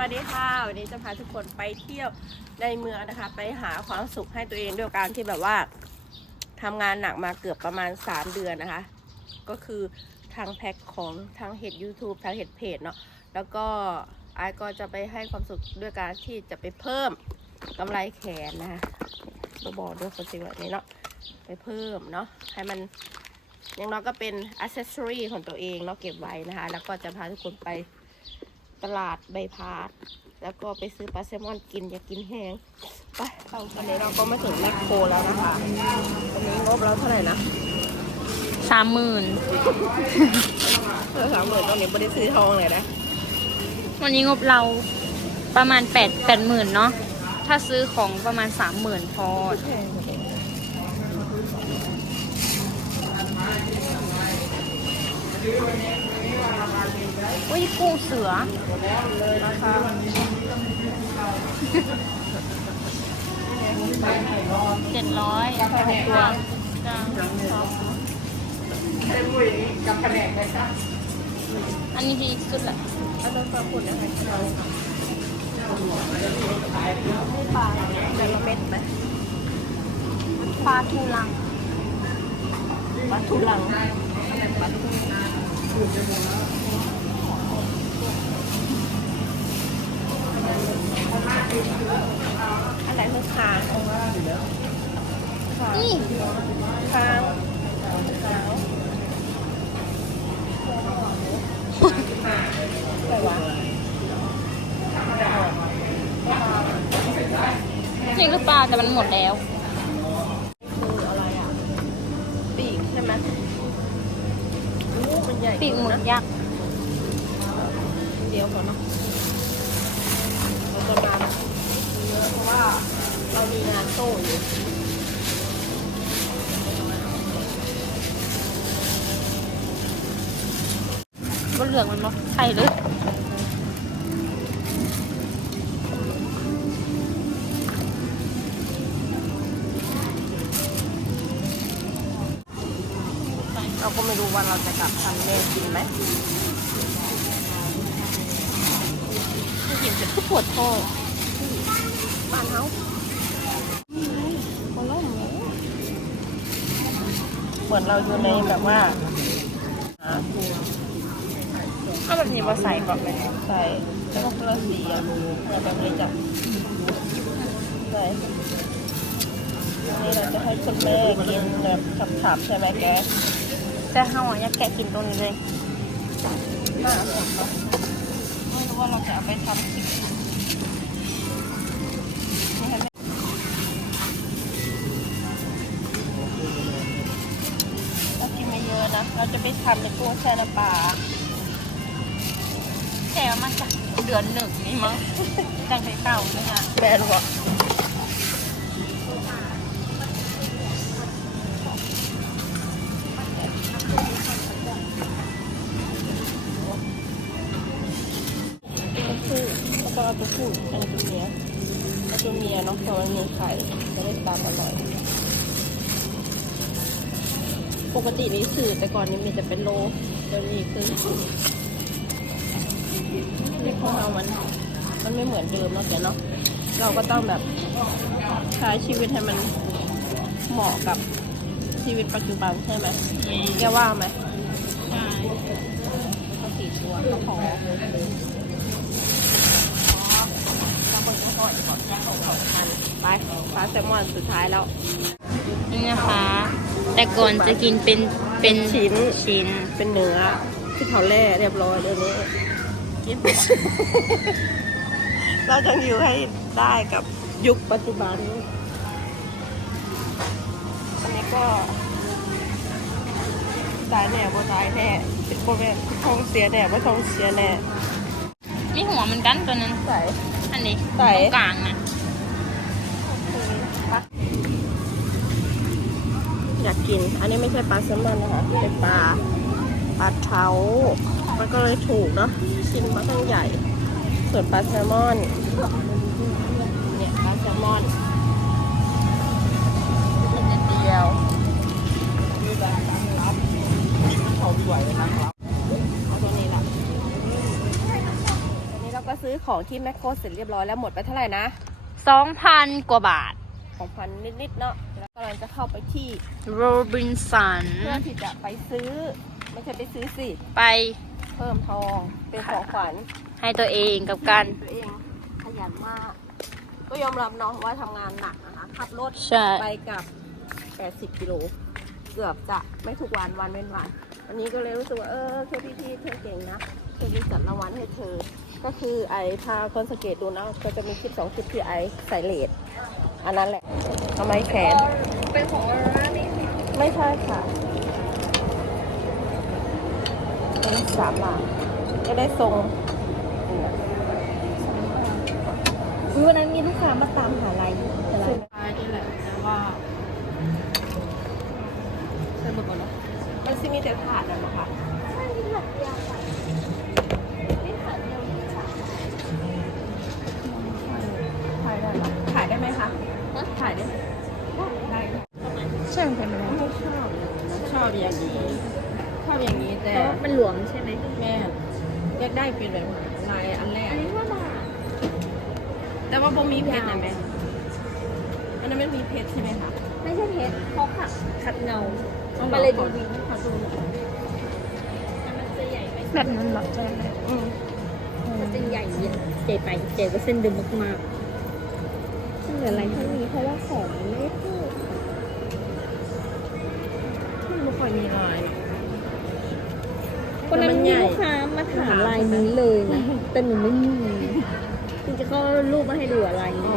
วัสดีค่ะ วันนี้จะพาทุกคนไปเที่ยวในเมืองนะคะ ไปหาความสุขให้ตัวเองด้วยการที่แบบว่าทำงานหนักมาเกือบประมาณ 3 เดือนนะคะ ก็คือทางแพ็คของทางเห็ด YouTube ทางเห็ดเพจเนาะแล้วก็ไอก็จะไปให้ความสุขด้วยการที่จะไปเพิ่มกำไรแขนนะคะบบอกด้วยคนจริงแบบนี้เนาะไปเพิ่มเนาะให้มันอย่างน้อยก็เป็นอ c เซสซอรีของตัวเองเนาะเก็บไว้นะคะ แล้วก็จะพาทุกคนไป ตลาดใบพาดแล้วก็ไปซื้อปลาแซลมอนกินอยากกินแห้งไปเอาวันนี้เราก็มาถึงแมคโครแล้วนะคะวันนี้งบเราเท่าไหร่นะสามหมื่นเออสามหมื่นตอนนี้ไม่ได้ซื้อทองเลยนะ วันนี้งบเราประมาณแปดแปดหมื่นเนาะถ้าซื้อของประมาณสามหมื่นพอ อุ้ยกุ้งเสือเลยนะคะเจ็ดร้อยตัวจ้าอันนี้ดีสุดละเอาตัวตัวคุณนะคะเราให้ปลาแต่ละเม็ดไหมปลาทูลังปลาทุลังปลาทุอะไรคือคาง นี่ คางขาวอะไรวะ นี่คือปลา แต่มันหมดแล้วคืออะไรอะ ปีกใช่ไหมโอ้มันใหญ่ปีกหมึนะกยักษ์เดียวก่อนเนาะเราจะมาเยอะเพราะว่าเรามีงานโต้อยู่มันเหลืองมันบ่ไข่หรือ ว่าเราจะกลับทันแม่กินไหมไม่กินจะปวดท้องบ้านเฮาคนล่มเหมือนเราอยู่ในแบบว่าหาทัวร์เอาแบบนี้มาใส่ก่อนเลยใส่แล้วก็เราสีอะเนี่ยแบบนี้จ้ะใส่อันนี้เราจะให้คุณแม่กินแบบฉับๆใช่ไหมแก แต่เฮาอะอยากแกะกินตรงนี้เลยน้าหมดเนาะไม่รู้ว่าเราจะเอาไปทำคลิปนี่ค่ะเรากินไม่เยอะนะ เราจะไปทำในกุ้งแช่น้ำปลาแค่มาจากเดือนหนึ่งนี่มั้งจังไปเก่าเลยฮะแม่รู้ กตินี่สื่อแต่ก่อนนี้มีแต่เป็นโลเดี๋ยวนี้คือที่ของเรามัน มันไม่เหมือนเดิมแล้วแกเนาะเราก็ต้องแบบใช้ชีวิตให้มันเหมาะกับชีวิตปัจจุบันใช่ไหมแกว่าไหมก็สี่ตัวก็พอเราเปิดก่อนก่อนแกของสองอันไปปลาแซลมอนสุดท้ายแล้ว นี่นะคะ แต่ก่อนจะกินเป็นเป็นชิ้น ชิ้นเป็นเนื้อที่เขาแล่เรียบร้อยเดี๋ยวนี้ กิน เราจะอยู่ให้ได้กับยุคปัจจุบัน อันนี้ก็ตายแน่บ่ตายแน่เป็นโบแม่นท้องเสียแน่ว่าท้องเสียแน่มีหัวเหมือนกันตัวนั้นใส่อันนี้ไหนตรงกลางนะ อยากกิน อันนี้ไม่ใช่ปลาแซลมอนนะคะเป็นปลาปลาเท้ามันก็เลยถูกเนาะชิ้นมันตั้งใหญ่ ส่วนปลาแซลมอนเนี่ยปลาแซลมอนนิดเดียวเขาสวยนะครับเอาตัวนี้ละตัวนี้เราก็ซื้อของที่แมคโครเสร็จเรียบร้อยแล้วหมดไปเท่าไหร่นะสองพันกว่าบาท ของพันนิดๆเนาะแล้วกำลังจะเข้าไปที่โรบินสัน เพื่อที่จะไปซื้อ ไม่ใช่ไปซื้อสิ ไปเพิ่มทองเป็นของขวัญให้ตัวเองกับการตัวเองขยันมาก ก็ยอมรับเนาะว่าทำงานหนักนะคะขับรถใช่ ไปกับ 80 กิโล เกือบจะไม่ทุกวันวันเว้นวัน วันนี้ก็เลยรู้สึกว่า เออเธอพี่พี่เธอเก่งนะเธอมีจัดรางวัลให้เธอ ก็คือไอพาคนสังเกตดูนะก็จะมีคลิปสองคลิปที่ไอใส่เลด อันนั้นแหละทำไมแขนเป็นของร้านนี้ไม่ใช่ค่ะเป็นสามหลักจะได้ทรงนี่นะวันนั้นมีลูกค้ามาตามหาอะไรแต่ละใช่ไหมนี่แหละแต่ว่าใช่หมดหมดแล้วมันซิมีแต่ถาดนะนะคะถ่าย อบอย่างนี้ชอบอย่างนี้แต่แต่ว่ามันหลวมใช่ไหมแม่อยากได้เป็นแบบลายอันแรก อันนี้ว่าบาทแต่ว่าบ่มีเพชรนะแม่อันนั้นมันมีเพชรใช่ไหมคะไม่ใช่เพชรเขาขัดขัดเงาอามันเลยดูขอดีขอดูหน่อยมันจะใหญ่ไปแบบนั้นหรอใช่ไหมอืมมันจะใหญ่ใหญ่ไปใหญ่กว่าเส้นเดิมมากๆซึ่งเหลืออะไรเท่านี้เพราะว่าของมันไม่ได้พูด มันไม่ค่ อยมีลายหรอก วันนั้นมีลูกค้ามาถามลายนี้เลยนะ แต่หนูไม่มีจริงๆเขาเอารูปมาให้ดูอะไรอ๋อ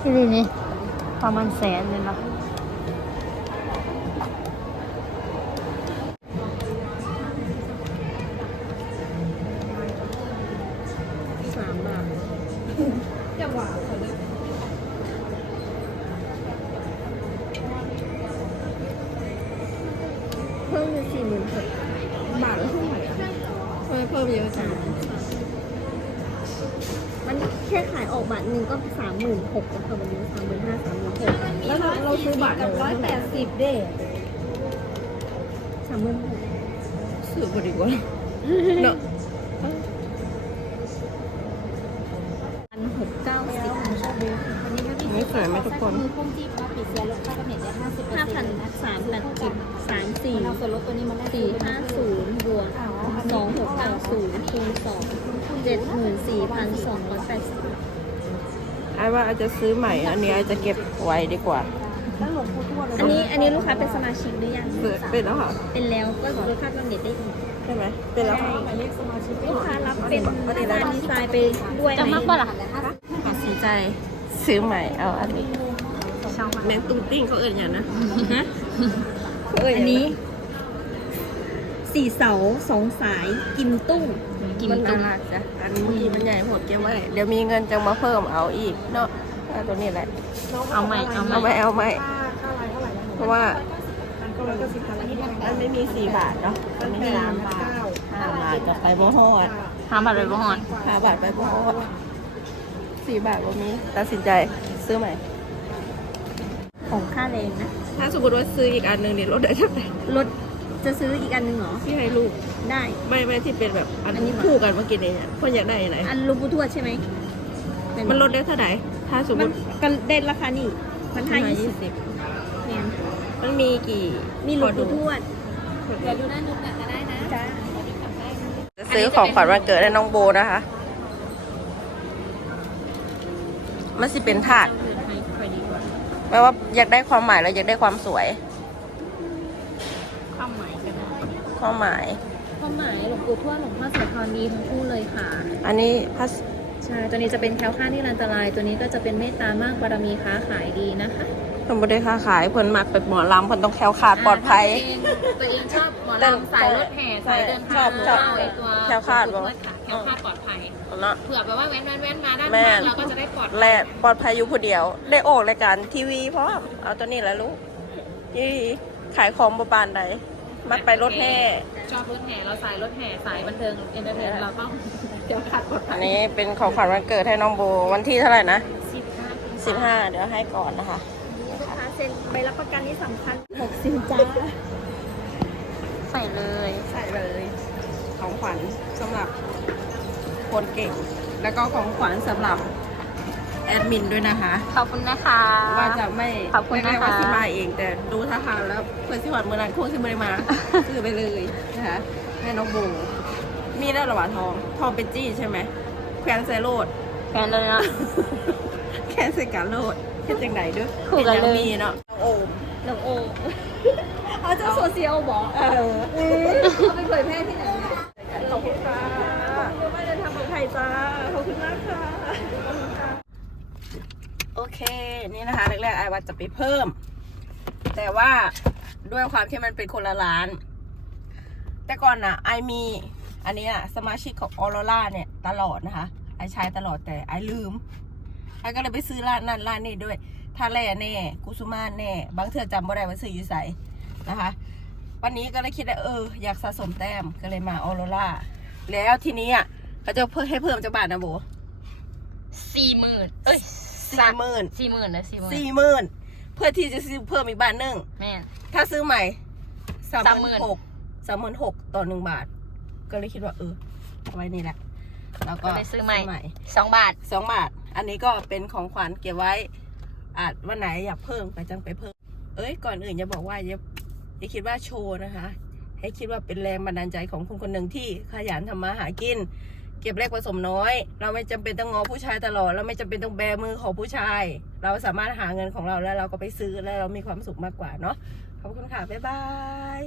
ที่นี่นี่ประมาณแสนเลยเนาะ สามบาทจะหวานเขาเลยเพิ่มเป็นสี่หมื่นหกบาทละเท่าไหร่อะทำไม เพิ่มเยอะจังมันแค่ขายออกบาทหนึ่งก็สามหมื่นหกแล้วค่ะวันนี้สามหมื่นห้าสามหมื่นหกแล้วเราเราซื้อบาทหนึ่งร้อยแปดสิบเด้สามหมื่นหกซื้อบดีกว่าเนาะพันหกเก้าสิบไม่สวยไหมทุกคนมือคุ้มที่พอปิดเสียลดค่ากำเนิดได้ห้าสิบห้าพันสามแปดสิบ สามสี่เอาส่วนลดตัวนี้มาได้สี่ห้าศูนย์บวกสองหกเก้าศูนย์คูณสองเจ็ดหมื่นสี่พันสองร้อยแปดสิบไอ้ว่าอาจจะซื้อใหม่ อันนี้อาจจะเก็บไว้ดีกว่าอันนี้อันนี้ลูกค้าเป็นสมาชิกหรือยังเปิดเป็นแล้วค่ะ เป็นแล้วก็ลดค่ากำเนิดได้อีกใช่ไหมเป็นแล้วค่ะลูกค้ารับเป็นงานดีไซน์ไปด้วยไหมจะมากกว่าล่ะตัดสินใจซื้อใหม่เอาอันนี้แมงตุ้งติ้งเขาเอื่นอย่างนะ อันนี้สี่เสาสองสายกิมตุ้งกิมมันตุ้งน่ารักจ้ะอันนี้มันใหญ่โหดเก็บไว้ เดี๋ยวมีเงินจะมาเพิ่มเอาอีกเนาะเอาตัวนี้แหละ เอาใหม่เอาใหเอาไหมม่เอาไหมเพราะว่ามันไม่มีสี่บาทเนาะมันมีสามบาทห้าบาทจะไปโมฮอดห้าบาทเลยบ่ฮอนห้าบาทไปโมฮอดสี่บาทวันนี้ตัดสินใจซื้อใหม่ของค่าแรงนะ ถ้าสมมติว่าซื้ออีกอันหนึ่งนี่ลดได้เท่าไหร่รถจะซื้ออีกอันหนึ่งเหรอ ที่ให้ลูก ได้ ไม่ไม่ที่เป็นแบบอันอันนี้นี้เหรอ คู่กันเมื่อกี้เนี่ยคนอยากได้ไหนอันลูกผู้ทวดใช่ไหมเป็มันลดได้เท่าไหร่ถ้าสมมมันติก็ได้ราคานี่พันห้ายี่สิบสิบเนี่ยมันมีกี่มีลูกผู้ทวดเดี๋ยวดูหน้านุ๊กก็ได้นะจ้าจะซื้อของขวัญวันเกิดให้น้องโบนะคะ มันสิเป็นถาด แปลว่าอยากได้ความหมายแล้วอยากได้ความสวย ความหมายกันความหมาย ความหมายหลวงปู่ทวดหลวงพ่อโสธรดีทั้งคู่เลยค่ะ อันนี้พัสใช่ตัวนี้จะเป็นแคล้วคลาดที่อันตราย ตัวนี้ก็จะเป็นเมตตามากบารมีค้าขายดีนะคะเพิ่นบ่ได้ค้าขายเพิ่นมักเป็นหมอลำเพิ่นต้องแคล้วคลาดปลอดภัย ตัวเองชอบหมอเต้นลำสายรถแห่สายเดินชทาองบชอบไอ้ตัวแคล้วคลาดบ่แค ล้วคลาดปลอดภัยเนาะ เผื่อแบบว่าแว้นแว้นแว้นมาด้านแม่ ข้างเราก็จะได้ปลอดภัย และปลอดภัยอยู่ผู้เดียว ได้ออกรายการทีวีพร้อมเอาตัวนี้แหละลูกยี่ขายของบ่ปานใดมักไปรถแห่ชอบรถแห่เราสายรถแห่สายบันเทิงเอนเตอร์เทนเราต้องเดี๋ยวขาดปลอดภัอัยนนี้เป็นของขวัญวันเกิดให้น้องโบวันที่เท่าไหร่นะสิบห้าสิบห้าเดี๋ยวให้ก่อนนะคะ ลูกค้าเซ็นใบรับประกันนี่สำคัญหกสิบจ้า ใส่เลย ใส่เลย ของขวัญสำหรับคนเก่ง แล้วก็ของขวัญสำหรับแอดมินด้วยนะคะ ขอบคุณนะคะ ว่าจะไม่ขอบคุณนะคะแรกๆว่าสิมาเองแต่ดูท่าทางแล้วเพื่อนสิหวัดเมื่อนั้นคงสิไม่ได้มาซื้อไปเลยนะคะให้น้องโบมีแล้วเหรอวะทองทองเป็นจี้ใช่ไหมแขวนใส่โลดแฟนเลยนะ แค่ใส่การโลดแค่จังไหนด้วยคู่กันเลยป็มีเนาะน้องโอมน้องโอเอาเจ้าโซเชียลบอกเออเอาไปเผยแพร่ที่ไหน เนี่ยขอบคุณค่ะไม่ได้ทำของไทยจ้าขอบคุณมากค่ะโอเคนี่นะคะแรกๆไอว่าจะไปเพิ่ม แต่ว่าด้วยความที่มันเป็นคนละร้าน แต่ก่อนน่ะไอมีอันนี้อะสมาชิกของออโรล่าเนี่ยตลอดนะคะ ไอใช้ตลอดแต่ไอลืมไอก็เลยไปซื้อร้านนั้นร้านนี้ด้วยทาแร่แน่กุสุมานแน่ บางเทื่อจำไม่ได้ว่าซื้ออยู่ใสนะคะ วันนี้ก็เลยคิดว่าเอออยากสะสมแต้มก็เลยมาออโรล่าแล้วทีนี้อะเขาจะเพิ่มให้เพิ่มจากบาทนะโบสี่หมื่นเอ้ยสี่หมื่นสี่หมื่นนะสี่หมื่นสี่หมื่นเพื่อที่จะซื้อเพิ่มอีกบาทหนึ่งแม่นถ้าซื้อใหม่สามห30,000มื่นหกสามหมื่นหกต่อหนึ่งบาท ก็เลยคิดว่าเออเอาไว้นี่แหละแล้วก็ก็ไปซื้อใหม่ใหม่สองบาทสองบาท อันนี้ก็เป็นของขวัญเก็บไว้อาจวันไหนอยากเพิ่มก็จังไปเพิ่ม เอ้ยก่อนอื่นอย่าบอกว่าอย่า อย่าคิดว่าโชว์นะคะ ให้คิดว่าเป็นแรงบันดาลใจของคนคนหนึ่งที่ขยันทำมาหากิน เก็บเล็กผสมน้อย เราไม่จำเป็นต้องงอผู้ชายตลอด เราไม่จำเป็นต้องแบมือของผู้ชาย เราสามารถหาเงินของเราแล้วเราก็ไปซื้อแล้วเรามีความสุขมากกว่าเนาะขอบคุณค่ะบ๊ายบาย